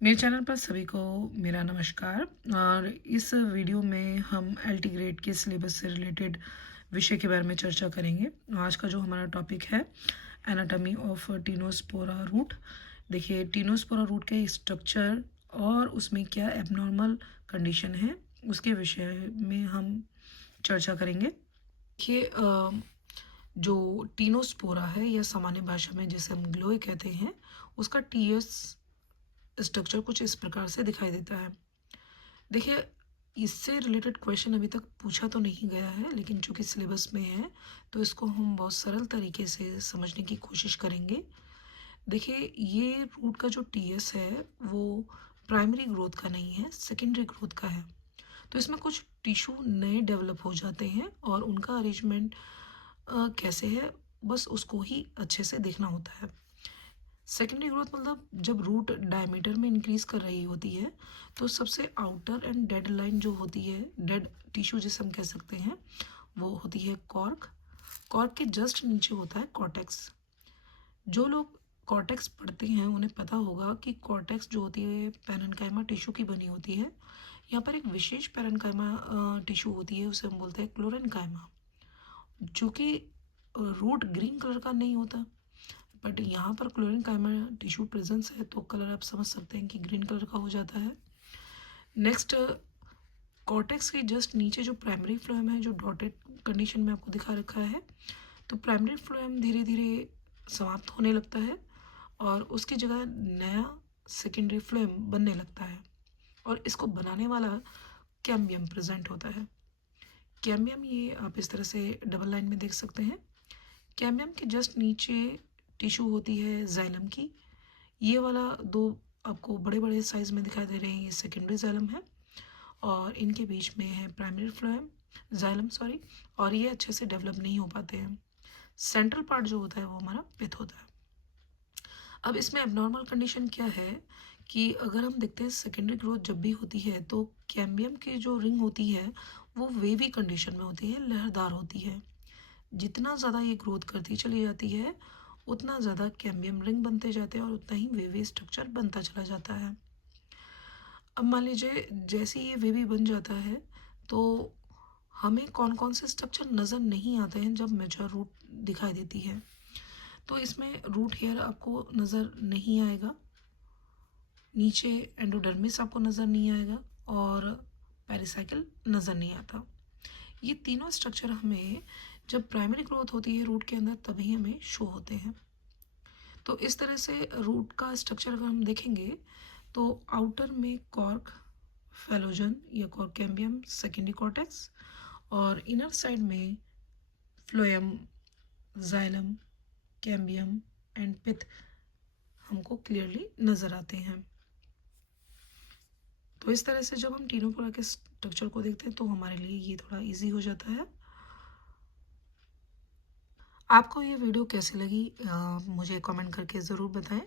मेरे चैनल पर सभी को मेरा नमस्कार। और इस वीडियो में हम एलटी ग्रेड के सिलेबस से रिलेटेड विषय के बारे में चर्चा करेंगे। आज का जो हमारा टॉपिक है एनाटॉमी ऑफ टीनोस्पोरा रूट। देखिए, टीनोस्पोरा रूट के स्ट्रक्चर और उसमें क्या एबनॉर्मल कंडीशन है उसके विषय में हम चर्चा करेंगे। देखिए, जो टीनोस्पोरा है या सामान्य भाषा में जिसे हम ग्लोए कहते हैं, उसका टीएस स्ट्रक्चर कुछ इस प्रकार से दिखाई देता है। देखिए, इससे रिलेटेड क्वेश्चन अभी तक पूछा तो नहीं गया है, लेकिन चूंकि सिलेबस में है तो इसको हम बहुत सरल तरीके से समझने की कोशिश करेंगे। देखिए, ये रूट का जो टीएस है वो प्राइमरी ग्रोथ का नहीं है, सेकेंडरी ग्रोथ का है। तो इसमें कुछ टिश्यू नए डेवलप हो जाते हैं और उनका अरेंजमेंट कैसे है, बस उसको ही अच्छे से देखना होता है। सेकेंडरी ग्रोथ मतलब जब रूट डायमीटर में इंक्रीज कर रही होती है तो सबसे आउटर एंड डेड लाइन जो होती है, डेड टिश्यू जिसे हम कह सकते हैं, वो होती है कॉर्क। कॉर्क के जस्ट नीचे होता है कॉर्टेक्स। जो लोग कॉर्टेक्स पढ़ते हैं उन्हें पता होगा कि कॉर्टेक्स जो होती है पैरेन्काइमा टिश्यू की बनी होती है। यहाँ पर एक विशेष पैरेन्काइमा टिश्यू होती है, उसे हम बोलते हैं क्लोरेन्काइमा, जो कि रूट ग्रीन कलर का नहीं होता। बट यहाँ पर क्लोरेन्काइमा टिश्यू प्रेजेंस है तो कलर आप समझ सकते हैं कि ग्रीन कलर का हो जाता है। नेक्स्ट, कॉर्टेक्स के जस्ट नीचे जो प्राइमरी फ्लोएम है, जो डॉटेड कंडीशन में आपको दिखा रखा है, तो प्राइमरी फ्लोएम धीरे धीरे समाप्त होने लगता है और उसकी जगह नया सेकेंडरी फ्लोएम बनने लगता है और इसको बनाने वाला कैम्बियम प्रेजेंट होता है। कैम्बियम ये आप इस तरह से डबल लाइन में देख सकते हैं। कैम्बियम के जस्ट नीचे टिश्यू होती है जाइलम की। ये वाला दो आपको बड़े बड़े साइज में दिखाई दे रहे हैं, ये सेकेंडरी जाइलम है और इनके बीच में है प्राइमरी फ्लोएम, जाइलम सॉरी, और ये अच्छे से डेवलप नहीं हो पाते हैं। सेंट्रल पार्ट जो होता है वो हमारा पिथ होता है। अब इसमें एबनॉर्मल कंडीशन क्या है कि अगर हम देखते हैं सेकेंडरी ग्रोथ जब भी होती है तो कैम्बियम की जो रिंग होती है वो वेवी कंडीशन में होती है, लहरदार होती है। जितना ज़्यादा ये ग्रोथ करती चली जाती है उतना ज़्यादा कैम्बियम रिंग बनते जाते हैं और उतना ही वेवी स्ट्रक्चर बनता चला जाता है। अब मान लीजिए जैसे ये वेवी बन जाता है तो हमें कौन कौन से स्ट्रक्चर नज़र नहीं आते हैं जब मेच्योर रूट दिखाई देती है। तो इसमें रूट हेयर आपको नज़र नहीं आएगा, नीचे एंडोडर्मिस आपको नज़र नहीं आएगा और पेरिसाइकिल नज़र नहीं आता। ये तीनों स्ट्रक्चर हमें जब प्राइमरी ग्रोथ होती है रूट के अंदर तभी हमें शो होते हैं। तो इस तरह से रूट का स्ट्रक्चर अगर हम देखेंगे तो आउटर में कॉर्क, फेलोजन या कॉर्केम्बियम, सेकेंडरी कॉर्टेक्स, और इनर साइड में phloem, xylem, cambium and pith हमको क्लियरली नज़र आते हैं। तो इस तरह से जब हम टीनोपोरा के स्ट्रक्चर को देखते हैं तो हमारे लिए ये थोड़ा इजी हो जाता है। आपको ये वीडियो कैसी लगी मुझे कमेंट करके ज़रूर बताएं।